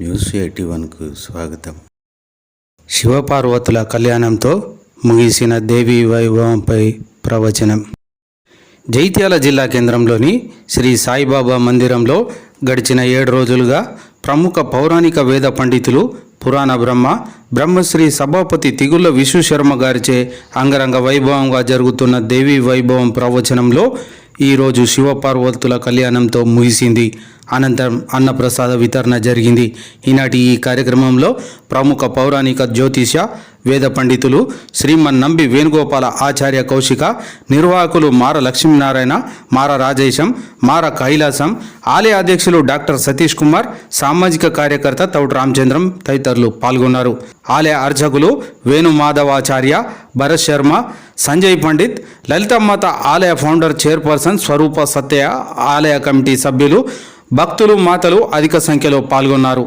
News eighty వన్కు స్వాగతం. శివపార్వతుల కళ్యాణంతో ముగిసిన దేవి వైభవంపై ప్రవచనం. జైత్యాల జిల్లా కేంద్రంలోని శ్రీ సాయిబాబా మందిరంలో గడిచిన ఏడు రోజులుగా ప్రముఖ పౌరాణిక వేద పండితులు పురాణ బ్రహ్మ బ్రహ్మశ్రీ సభాపతి తిగుళ్ళ విశ్వశర్మ గారిచే అంగరంగ వైభవంగా జరుగుతున్న దేవి వైభవం ప్రవచనంలో ఈరోజు శివపార్వతుల కళ్యాణంతో ముగిసింది. అనంతరం అన్నప్రసాద వితరణ జరిగింది. ఈనాటి ఈ కార్యక్రమంలో ప్రముఖ పౌరాణిక జ్యోతిష వేద పండితులు శ్రీమన్ నంబి వేణుగోపాల ఆచార్య కౌశిక నిర్వాహకులు మార లక్ష్మీనారాయణ మార రాజేశం మార కైలాసం ఆలయ అధ్యక్షులు డాక్టర్ సతీష్ కుమార్ సామాజిక కార్యకర్త తౌడు రామచంద్రం తదితరులు పాల్గొన్నారు. ఆలయ అర్చకులు వేణు మాధవాచార్య భరత్ శర్మ సంజయ్ పండిత్ లలితమ్మత ఆలయ ఫౌండర్ చైర్పర్సన్ స్వరూప సత్య ఆలయ కమిటీ సభ్యులు భక్తులు మాతలు అధిక సంఖ్యలో పాల్గొన్నారు.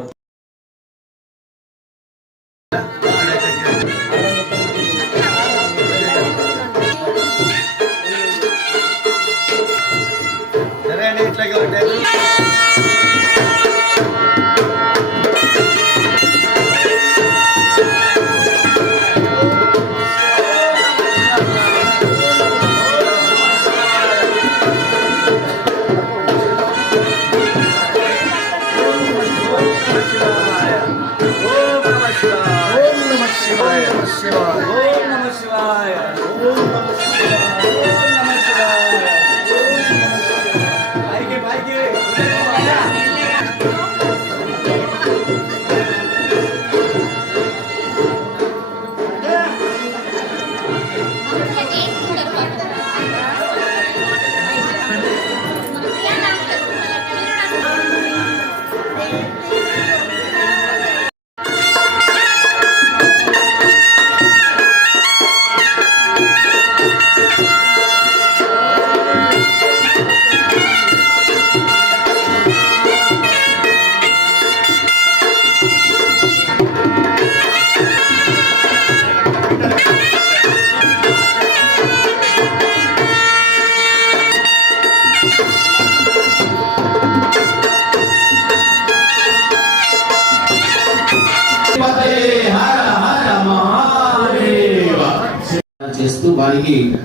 చేస్తూ వారికి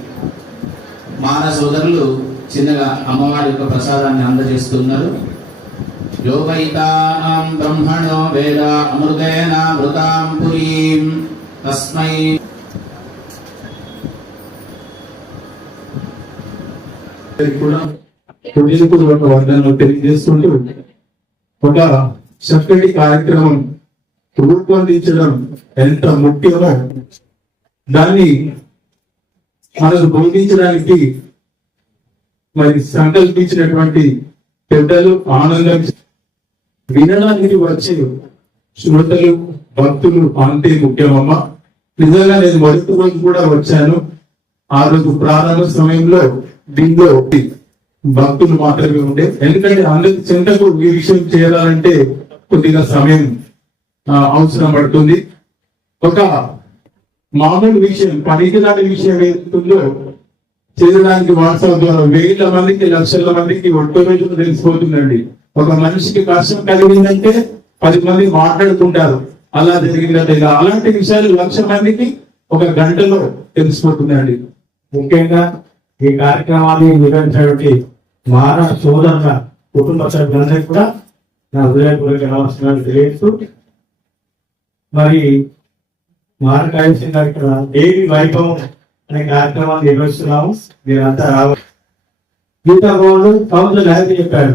మాన సోదరులు చిన్నగా అమ్మవారి యొక్క ప్రసాదాన్ని అందజేస్తున్నారు. యోగైతానాం బ్రహ్మణో వేద అమృతేన మృతాం పురీం తస్మై. కూడా వందనలు తెలియజేస్తుంటూ ఒక చక్కటి కార్యక్రమం రూపొందించడం ఎంత ముఖ్యమో దాన్ని మనకు బోధించడానికి మరి సంకల్పించినటువంటి పెద్దలు ఆనందం వినడానికి వచ్చే శ్రోతలు భక్తులు అంతే ముఖ్యమమ్మ. నిజంగా నేను మొదటి రోజు కూడా వచ్చాను. ఆ రోజు ప్రారంభ సమయంలో దీనిలో భక్తులు మాత్రమే ఉండే. ఎందుకంటే అందరి చింతకు ఈ విషయం చేయాలంటే కొద్దిగా సమయం అవసరం పడుతుంది. ఒక మామూలు విషయం పనికిరాని విషయం ఏతుందో చేయడానికి వాట్సాప్ ద్వారా వేల మందికి లక్షల మందికి ఒక్క రోజులు తెలిసిపోతుందండి. ఒక మనిషికి కష్టం కలిగిందంటే పది మంది మాట్లాడుతుంటారు. అలా జరిగిందంటే ఇలా అలాంటి విషయాలు లక్ష మందికి ఒక గంటలో తెలిసిపోతుందండి. ముఖ్యంగా ఈ కార్యక్రమాన్ని నిర్వహించినటువంటి మాన సోదరుల కుటుంబ సభ్యులందరికీ కూడా నా హృదయపూర్వక నమస్కారాలు తెలియజేస్తూ మరి మానకాయ గారి ఇక్కడ దేవి వైభవం అనే కార్యక్రమాన్ని నిర్వహిస్తున్నాము. మీరంతా రావాలి. గీతా భవన్ కౌన్సిల్ హ్యాపీ చెప్పాడు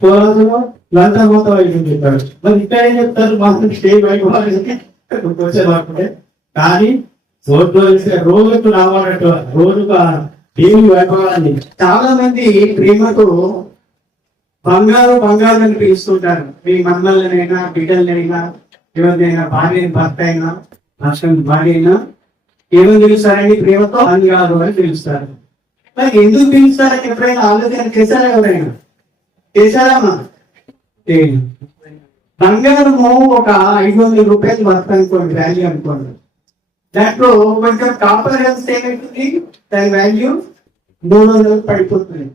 పోరాటంలో లంతా మొత్తం వైద్యం చెప్పాడు మరి ఇక్కడ ఏం చెప్తారు? మాత్రం స్టేజ్ వైభవానికి వచ్చే కానీ రోజు రోజుకు రావాలంటే రోజుకు దేవి వైభవాన్ని చాలా మంది ప్రేమతో బంగారు బంగారు అని పిలుస్తుంటారు. మీ మమ్మల్నైనా బిడ్డలనైనా ఎవరినైనా భార్య భర్త అయినా హస్బెండ్ భార్య అయినా ఏమని పిలుస్తారండి? ప్రేమతో బంగారు అని పిలుస్తారు. మరి ఎందుకు పిలుస్తారని ఎప్పుడైనా? ఆలోచన చేశారా ఎవరైనా? చేశారమ్మా బంగారము ఒక ఐదు వందల రూపాయలు వర్త్ అనుకోండి వాల్యూ అనుకోండి. దాంట్లో కొంచెం కాపర్ కలిస్తే ఏమవుతుంది దాని వాల్యూ మూడు వందలు పడిపోతుంది.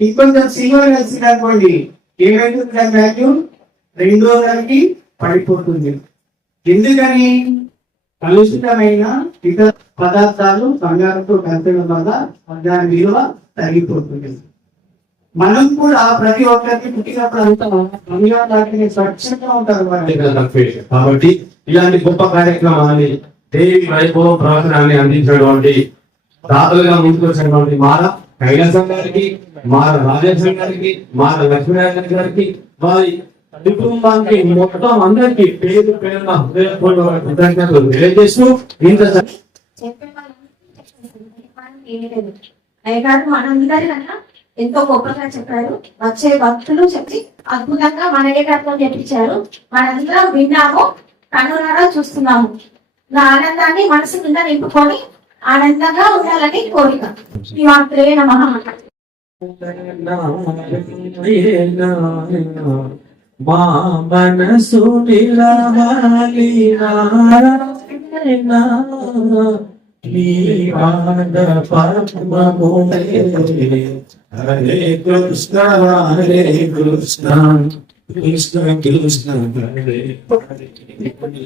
ఇంకొంచెం సిల్వర్ కలిసింది అనుకోండి ఏమైతుంది దాని వాల్యూ రెండు వందలకి పడిపోతుంది. ఎందుకని? కలుషితమైన ఇతర పదార్థాలు బంగారంతో కలపడం వల్ల దాని విలువ తగ్గిపోతుంది. మనం కూడా ప్రతి ఒక్కరికి పుట్టినప్పుడు అంతా దాటిని స్వచ్ఛంగా ఉంటారు కాబట్టి ఇలాంటి గొప్ప కార్యక్రమాన్ని దేవి వైభవ ప్రవచనాన్ని అందించినటువంటి దాతలుగా ముందుకు వచ్చినటువంటి మాల కైలాసం గారికి మాల రాజేశ్వర గారికి మాల లక్ష్మీనారాయణ గారికి వారి కుటుంబానికి మొత్తం అందరికి పేరు పేరున హృదయపూర్వక కృతజ్ఞతలు తెలియజేస్తూ ఇంత అయ్యగారు మనందరి కన్నా ఎంతో గొప్పగా చెప్పారు. వచ్చే భక్తులు చెప్పి అద్భుతంగా మనకేటప్పుడు చెప్పించారు మనందరం విన్నాము కనులారా చూస్తున్నాము. నా ఆనందాన్ని మనసు నిండా నింపుకొని ఆనందంగా ఉండాలని కోరిక. శ్రీమాత్రే నమః. మా మనసు నిలవాలి నారాయణ నీ పాద పద్మము హరే కృష్ణ హరే కృష్ణ. కృష్ణ కృష్ణ హరే హరే.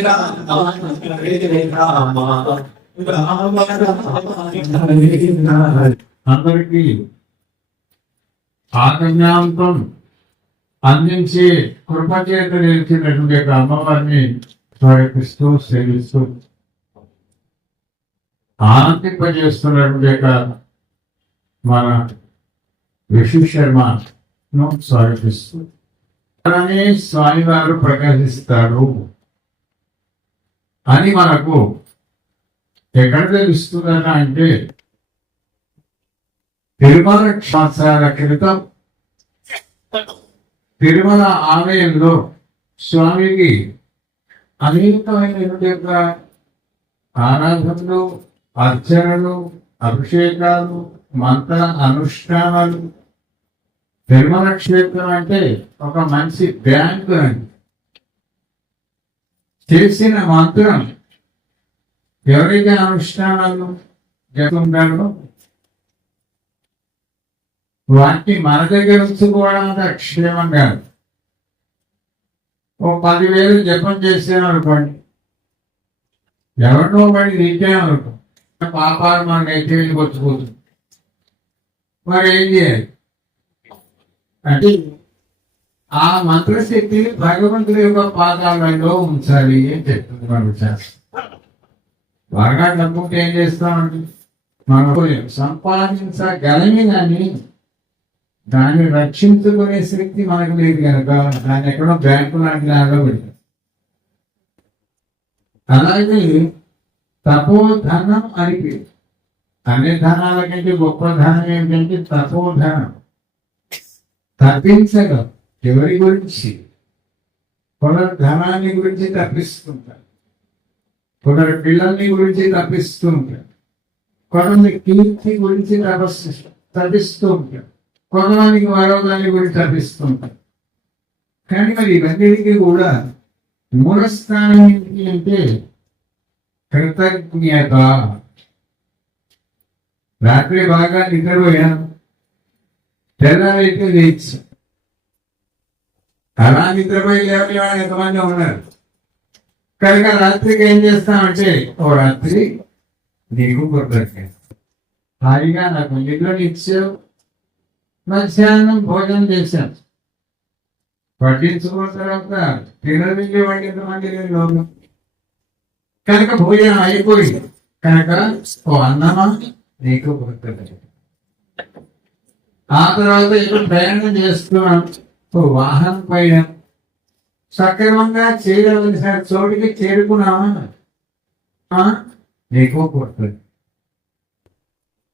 రామ హరే రామ. రామ రామ హరే అందరికీ ఆజ్ఞాంతం అందించి కృపచేత నిలిచినటువంటి యొక్క అమ్మవారిని స్వాగతిస్తూ సేవిస్తూ ఆనందింపజేస్తున్నటువంటి యొక్క మన విష్ణు శర్మను స్వాగతిస్తూ అలానే స్వామివారు ప్రకాశిస్తారు అని మనకు ఎక్కడ తెలుస్తుందట అంటే తిరుమల క్షాసాల క్రితం తిరుమల ఆలయంలో స్వామికి అనేకమైనటువంటి యొక్క ఆరాధనలు అర్చనలు అభిషేకాలు మంత్ర అనుష్ఠానాలు. తిరుమల క్షేత్రం అంటే ఒక మంచి బ్యాంక్ అండి. చేసిన మంత్రం ఎవరైతే అనుష్ఠానాలు జరుగుతుంటారో వాటిని మన దగ్గర ఉంచుకోవడం అంత క్షేమం కాదు. ఓ పదివేలు జపం చేసాను అనుకోండి ఎవరినో పడి తింటామనుకో పాపాలు మన ఎత్తి వెళ్ళి మరి ఏం చేయాలి? అంటే ఆ మంత్రశక్తి భగవంతుడి యొక్క పాదాలలో ఉంచాలి అని చెప్తుంది మన శాస్త్రం. బాగా డబ్బుంటే ఏం చేస్తామండి? మనం సంపాదించగలమి కానీ దాన్ని రక్షించుకునే శక్తి మనకు లేదు కనుక దాన్ని ఎక్కడో బ్యాంకు లాంటి లాగా పెట్టాం అలాగే తపోధనం అని పేరు. అన్ని ధనాల కంటే గొప్ప ధనం ఏంటంటే తపోధనం తప్పించగలం. ఎవరి గురించి? పునర్ధనాన్ని గురించి తప్పిస్తుంటారు. కొందరు పిల్లల్ని గురించి తప్పిస్తూ ఉంటారు కొందరు కీర్తి గురించి తపస్సు తప్పిస్తూ ఉంటారు. కొంతమందికి మరో దాన్ని గురించి తప్పిస్తూ ఉంటారు కానీ మరి ఇవన్నిటికీ కూడా మూలస్థానం ఏంటి అంటే కృతజ్ఞత. రాత్రి బాగా నిద్రపోయాను తెల్లారైతే లేచి. అలా నిద్రపోయి లేవని వాళ్ళు ఎంతమంది ఉన్నారు? కనుక రాత్రికి ఏం చేస్తామంటే ఓ రాత్రి నీకు కృతజ్ఞత. హాయిగా నాకు నిద్ర ఇచ్చావు మధ్యాహ్నం భోజనం చేశారు. పట్టించుకున్న తర్వాత తినదిండి వండించమంది నేను కనుక భోజనం అయిపోయింది కనుక ఓ అన్నమా నీకు కృతజ్ఞత ఆ తర్వాత ఇప్పుడు ప్రయాణం చేస్తున్నాం ఓ వాహనం పైన సక్రమంగా చేయవలసిన చోటికి చేరుకున్నావా? నీకు కృతజ్ఞత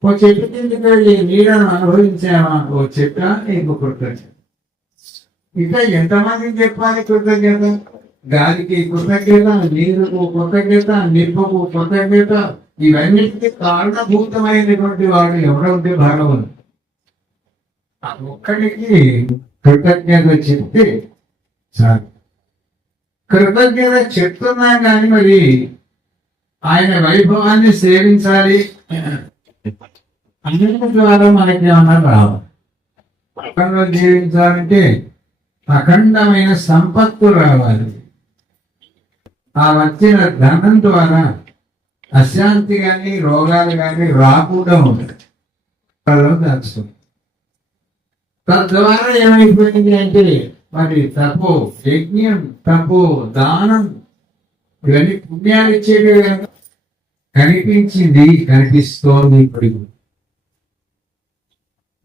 ఓ చెట్టు కిందకి వెళ్ళి నీడను అనుభవించామా ఓ చెట్టు నీకు కృతజ్ఞత. ఇంకా ఎంతమందికి చెప్పాలి కృతజ్ఞత? గాలికి కృతజ్ఞత నీరుకు కృతజ్ఞత నిప్పుకు కృతజ్ఞత ఇవన్నిటికీ కారణభూతమైనటువంటి వాడు ఎవరంటే భగవంతుడు ఆ ఒక్కడికి కృతజ్ఞత చెప్తే చాలు. కృతజ్ఞత చెప్తున్నా కానీ మరి ఆయన వైభవాన్ని సేవించాలి. అన్నిటి ద్వారా మనకి ఏమన్నా రావాలి. పక్కనలో జీవించాలంటే అఖండమైన సంపత్తు రావాలి. ఆ వచ్చిన ధనం ద్వారా అశాంతి కానీ రోగాలు కానీ రాకుండా ఉంటుంది వాళ్ళలో తద్వారా ఏమైపోయింది అంటే మరి తప్పు యజ్ఞం తప్పు దానం ఇవన్నీ పుణ్యాలు ఇచ్చేవి కదా. కనిపించింది కనిపిస్తోంది ఇప్పుడు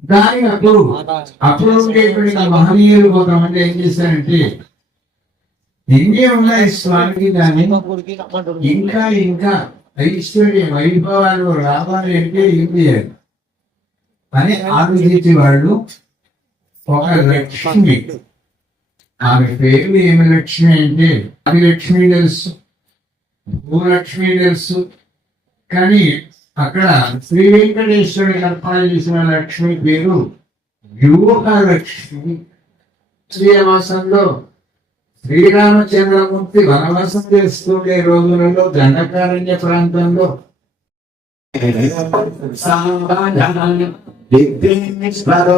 దాని అప్పుడు అప్పుడు ఉండేటువంటి ఆ మహనీయులు కొంతమంది ఏం చేశారంటే ఎన్ని ఉన్నాయి స్వామికి దాన్ని ఇంకా ఇంకా ఐశ్వర్య వైభవాలు రావాలి అంటే ఏం చేయాలి? అని ఆలోచించే వాళ్ళు ఒక లక్ష్మి. ఆమె పేరు ఏమి లక్ష్మి అంటే అది లక్ష్మి తెలుసు భూలక్ష్మి తెలుసు కానీ అక్కడ శ్రీ వెంకటేశ్వరుడి ఏర్పాటు చేసిన లక్ష్మి పేరు యువక లక్ష్మి శ్రీనివాసంలో శ్రీరామచంద్రమూర్తి వనవాసం చేస్తుండే రోజులలో దండకారణ్య ప్రాంతంలో విఘ్నేశ్వరో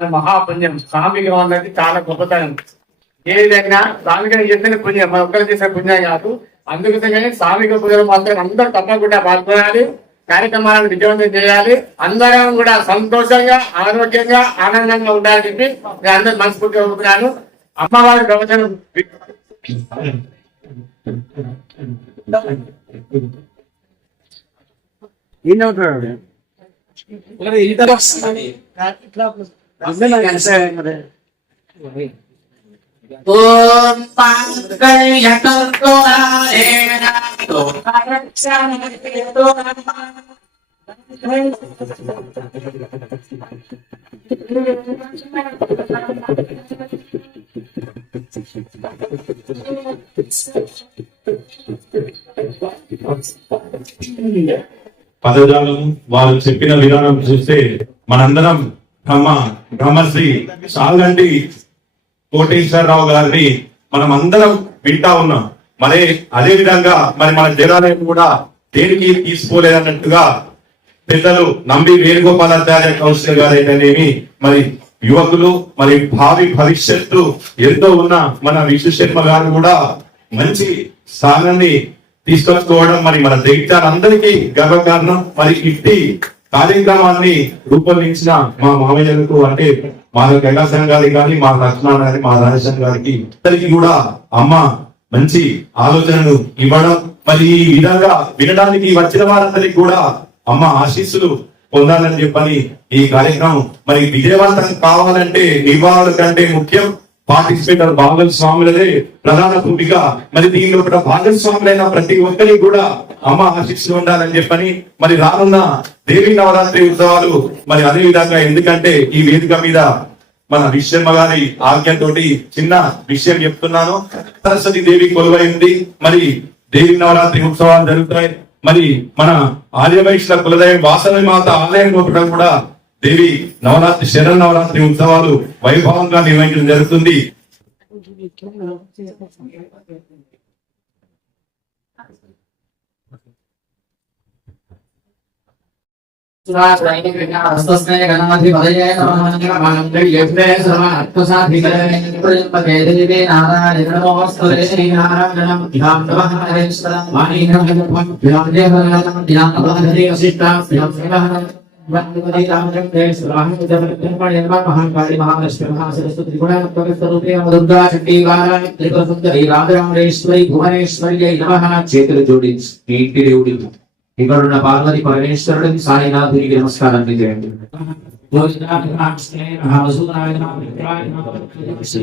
మహాపుణ్యం స్వామిగా ఉన్నది చాలా గొప్పతనం. ఏదైనా స్వామిగా చేసిన పుణ్యం మన ఒక్కరు చేసిన పుణ్యం కాదు. అందుకోసమే స్వామిక పూజలు మాత్రం అందరూ తప్పకుండా పాల్గొనాలి. కార్యక్రమాలను విజయవంతం చేయాలి. అందరం కూడా సంతోషంగా ఆరోగ్యంగా ఆనందంగా ఉండాలని చెప్పి నేను అందరూ మనస్ఫూర్తిగా కోరుకున్నాను అమ్మవారి ప్రవచనం ఓం పాంకయ్యకర్తోరాయేణ పదజాలం వాళ్ళు చెప్పిన విధానం చూస్తే మనందరం బ్రహ్మ బ్రహ్మశ్రీ సాగండి కోటేశ్వరరావు గారిని మనం అందరం వింటా ఉన్నాం. మరి అదే విధంగా మరి మన దేవాలయం కూడా దేనికి తీసుకోలేదన్నట్టుగా పెద్దలు నంబి వేణుగోపాలాచార్య కౌన్సిలర్ గారైతేనేమి మరి యువకులు మరి భావి భవిష్యత్తు ఎంతో ఉన్న మన విష్ణు శర్మ గారు కూడా మంచి స్థానాన్ని తీసుకొచ్చుకోవడం మరి మన అందరికీ గర్వకారణం. మరి ఇట్టి కార్యక్రమాన్ని రూపొందించిన మా మామయ్యలకు అంటే మా కైలాసం గారికి కానీ మా లక్ష్మణ గారి మా రాజేశం గారికి అందరికీ కూడా అమ్మ మంచి ఆలోచనలు ఇవ్వడం మరి ఈ విధంగా వినడానికి వచ్చిన వారందరికీ కూడా అమ్మ ఆశీస్సులు పొందాలని చెప్పని ఈ కార్యక్రమం మరి విజయవంతం కావాలంటే నివాళుల కంటే ముఖ్యం. పార్టిసిపేటర్ భాగస్వాములదే ప్రధాన భూమిక. మరి దీనిలో కూడా భాగస్వాములైన ప్రతి ఒక్కరికి కూడా అమ్మ ఆశిస్తూ ఉండాలని చెప్పని మరి రానున్న దేవి నవరాత్రి ఉత్సవాలు మరి అదే విధంగా ఎందుకంటే ఈ వేదిక మీద మన విశ్వమ్మ గారి ఆజ్ఞతో చిన్న విషయం చెప్తున్నాను. సరస్వతి దేవి కొలువై ఉంది. మరి దేవి నవరాత్రి ఉత్సవాలు జరుగుతాయి. మరి మన ఆర్యవైష్ణ కులదైవం వాసవి మాత ఆలయం కూడా దేవి నవరాత్రి శరణ నవరాత్రి ఉత్సవాలు వైభవంగా నిర్వహించడం జరుగుతుంది. నారాయణ ఇక్కడున్న పార్వతి పరమేశ్వరుడికి సాయినాథుడికి నమస్కారం చేయండి గోవిందాయ నమస్తే మహావసునాయ నమస్తే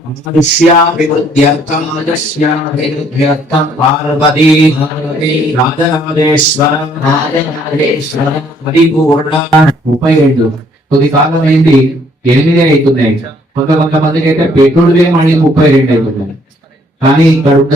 మనుష్యాభివృద్ధ్యర్థమానుష్యాభివృద్ధ్యర్థం ముప్పై రెండు కొద్ది కాలం అయింది ఎనిమిది అవుతున్నాయి. కొంత కొంతమందికి అయితే పెట్రోల్ మళ్ళీ ముప్పై రెండు అవుతున్నాయి. కానీ ఇక్కడ ఉన్న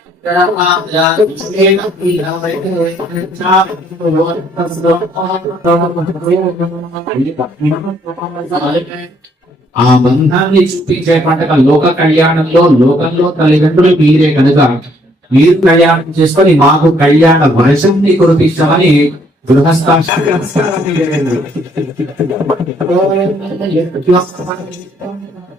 ఆ బంధాన్ని చూపించే పండుగ లోక కళ్యాణంలో లోకంలో తల్లిదండ్రులు మీరే కనుక మీరు కళ్యాణం చేసుకొని మాకు కళ్యాణ వరసంని కురిపిస్తామని గృహస్థాశ్రమ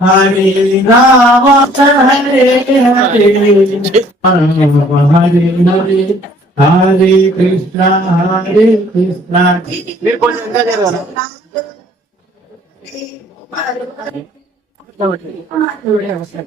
హరి రామ హరే హరి హరి హరి హరే కృష్ణ. హరే కృష్ణ. అవసరం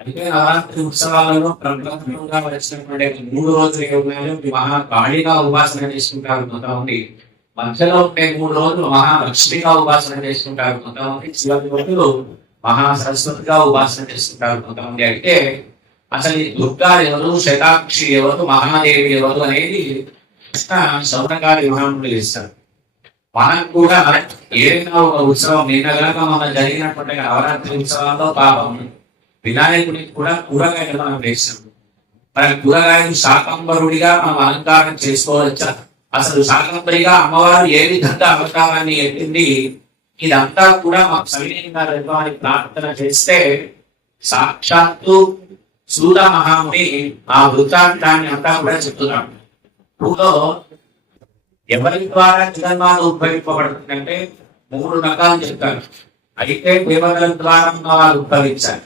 అయితే నవరాత్రి ఉత్సవాలలో ప్రభుత్వంగా వచ్చినటువంటి మూడు రోజులు ఏ మహా మహాకాళిగా ఉపాసన చేసుకుంటారు కొంతమంది. మధ్యలో ఉండే మూడు రోజులు మహాలక్ష్మిగా ఉపాసన చేసుకుంటారు కొంతమంది. చివరి రోజులు మహా సరస్వతిగా ఉపాసన చేసుకుంటారు కొంతమంది. అయితే అసలు దుర్గా ఎవరు శతాక్షి ఎవరు మహాదేవి ఎవరు అనేది సౌరంగా వివాహం చేస్తారు. మనం కూడా ఏదైనా ఒక ఉత్సవం నిన్న గనక మనం జరిగినటువంటి నవరాత్రి ఉత్సవాల్లో పాపం వినాయకుడికి కూడా కూరగాయలు మనం వేస్తాం. మరి కూరగాయలు శాకంబరుడిగా మనం అలంకారం చేసుకోవచ్చా? అసలు శాకంబరిగా అమ్మవారు ఏ విధంగా అవతారాన్ని ఎత్తింది ఇదంతా కూడా మా సవినీయంగా ప్రార్థన చేస్తే సాక్షాత్తు సూద మహాముని ఆ వృత్తాంతాన్ని అంతా కూడా చెప్తున్నాడు. భూలో ఎవరి ద్వారా జగన్మాలు ఉద్భవింపబడుతుందంటే మూడు రకాలు చెప్తారు. అయితే దేవతల ద్వారా వాళ్ళు ఉద్భవించాలి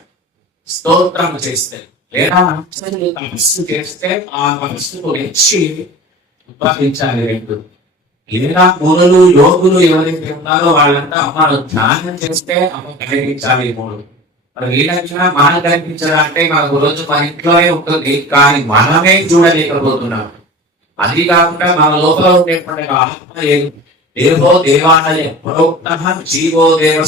స్తోత్రం చేస్తే లేదా రాక్షసులు తపస్సు చేస్తే ఆ తపస్సుకు వచ్చి ఉద్భవించాలి రెండు. లేదా గురులు యోగులు ఎవరైతే ఉన్నారో వాళ్ళంతా అమ్మను ధ్యానం చేస్తే అమ్మ కలిగించాలి మూడు. మరి వీళ్ళకి మనం కనిపించాలంటే మనకు రోజు మన ఇంట్లోనే ఉంటుంది కానీ మనమే చూడలేకపోతున్నాం. అది కాకుండా మన లోపల ఉండేటువంటి ఆత్మ ఏది? దేవో దేవాలయ ప్రోక్త జీవో దేవ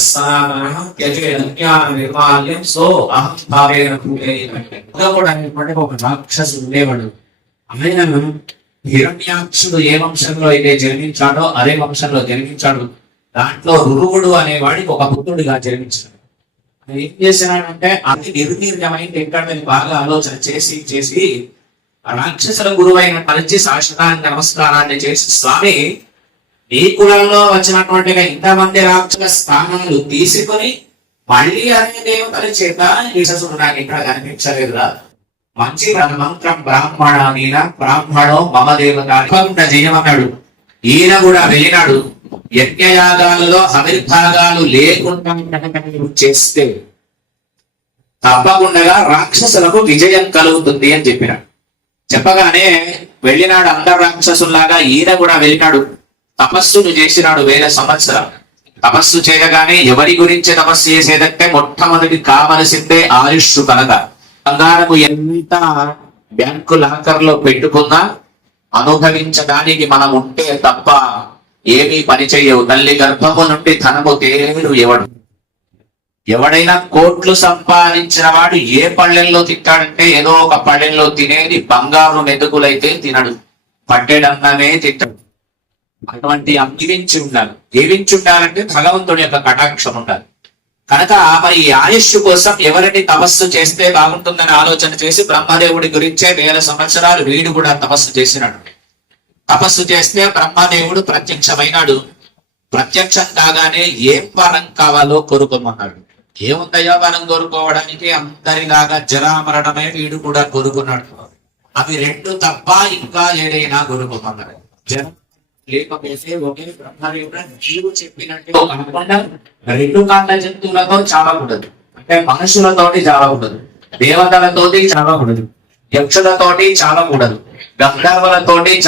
త్యజే అజ్ఞాన నిర్మాల్యం సో అహం భావేన కూడా ఒక రాక్షసుడు ఉండేవాడు. ఆయన హిరణ్యాక్షుడు ఏ వంశంలో అయితే జన్మించాడో అదే వంశంలో జన్మించాడు. దాంట్లో రురువుడు అనేవాడికి ఒక పుత్రుడిగా జన్మించాడు. ఏం చేశాడంటే అతి నిర్వీర్యమైంది ఎక్కడని బాగా ఆలోచన చేసి చేసి రాక్షసుల గురువైన పరిచి సాష్టాంగ నమస్కారాన్ని చేసి స్వామి నీ కులంలో వచ్చినటువంటి ఇంతమంది రాక్షస స్థానాలు తీసుకొని మళ్ళీ అదే దేవతల చేత ఈశ్వరుడు నాకు ఇక్కడ కనిపించలేదురా. మంచి మంత్రం బ్రాహ్మణ నీన బ్రాహ్మణో మమ దేవత జయమన్నాడు ఈయన కూడా వెళ్ళినాడు యజ్ఞయాగాలలో అవిర్భాగాలు లేకుండా చేస్తే తప్పకుండా రాక్షసులకు విజయం కలుగుతుంది అని చెప్పినాడు చెప్పగానే వెళ్ళినాడు అందరు రాక్షసుల్లాగా ఈయన కూడా వెళ్ళినాడు. తపస్సును చేసినాడు వేల సంవత్సరాలు తపస్సు చేయగానే ఎవరి గురించి తపస్సు చేసేదంటే మొట్టమొదటి కావలసిందే ఆయుష్ కనుక బంగారము ఎంత బ్యాంకు లాకర్లో పెట్టుకున్నా అనుభవించడానికి మనం ఉంటే తప్ప ఏమీ పని చేయవు. తల్లి గర్భము నుండి ధనము తేడు ఎవడు. ఎవడైనా కోట్లు సంపాదించిన వాడు ఏ పళ్ళెల్లో తింటాడంటే ఏదో ఒక పళ్ళెల్లో తినేది బంగారు మెతుకులైతే తినడు. పట్టెడన్నమే తింటాడు. అటువంటి జీవించి ఉండాలి. జీవించి ఉండాలంటే భగవంతుడి యొక్క కటాక్షం ఉండాలి. కనుక మరి ఈ ఆయుష్ కోసం ఎవరిని తపస్సు చేస్తే బాగుంటుందని ఆలోచన చేసి బ్రహ్మదేవుడి గురించే వేల సంవత్సరాలు వీడు కూడా తపస్సు చేసినాడు. తపస్సు చేస్తే బ్రహ్మదేవుడు ప్రత్యక్షమైనాడు. ప్రత్యక్షం కాగానే ఏం వరం కావాలో కోరుకోమన్నాడు. ఏముందయ్యా వరం కోరుకోవడానికి? అందరిలాగా జరామరణమే వీడు కూడా కోరుకున్నాడు. అవి రెండు తప్ప ఇంకా ఏదైనా కోరుకోమన్నాడు. జనం లేకపోతే ఒకే బ్రహ్మదేవుడు జీవు చెప్పినట్టు కాకుండా రెండు కాళ్ళ జంతువులతో చావకూడదు. అంటే మనుషులతోటి చావకూడదు. దేవతలతోటి చావకూడదు. యక్షులతోటి చావకూడదు. గంధర్వులతోటి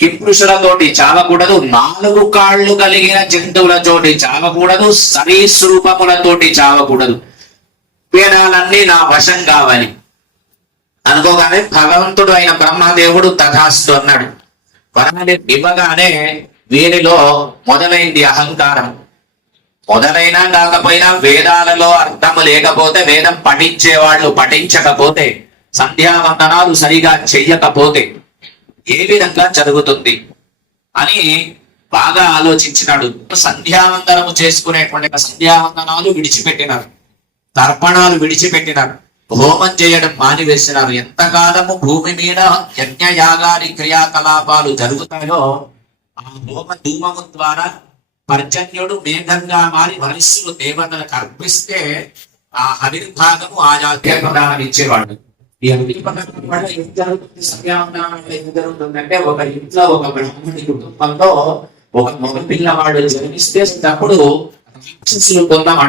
కిపురుషులతోటి చాలా కూడదు నాలుగు కాళ్ళు కలిగిన జంతువులతోటి చావకూడదు. సరీసృపములతోటి కూడదు పీడాలన్నీ నా వశం కావాలి. అనుకోగానే భగవంతుడు అయిన బ్రహ్మదేవుడు తథాస్తు అన్నాడు. వరాన్ని ఇవ్వగానే వీరిలో మొదలైంది అహంకారం. మొదలైనా కాకపోయినా వేదాలలో అర్థం లేకపోతే వేదం పఠించేవాళ్ళు పఠించకపోతే సంధ్యావందనాలు సరిగా చెయ్యకపోతే ఏ విధంగా జరుగుతుంది అని బాగా ఆలోచించినాడు. సంధ్యావందనము చేసుకునేటువంటి సంధ్యావందనాలు విడిచిపెట్టినారు. తర్పణాలు విడిచిపెట్టినారు. హోమం చేయడం మానివేసినారు. ఎంతకాలము భూమి మీద యజ్ఞ యాగాది క్రియాకలాపాలు జరుగుతాయో ఆ హోమ ధూమము ద్వారా పర్జన్యుడు మేఘంగా మారి మనుష్యులు దేవతలకు అర్పిస్తే ఆ అవిర్భాగము ఆయా దేవదానం ఇచ్చేవాడు. ఈ అగ్నిపథకం వల్ల ఏం జరుగుతుంది? సంధ్యావందనం ఏం జరుగుతుందంటే ఒక ఇంట్లో ఒక బ్రాహ్మణి కుటుంబంలో ఒక మగ పిల్లవాడు జన్మిస్తే అప్పుడు రాక్షసులు కొందమంటారు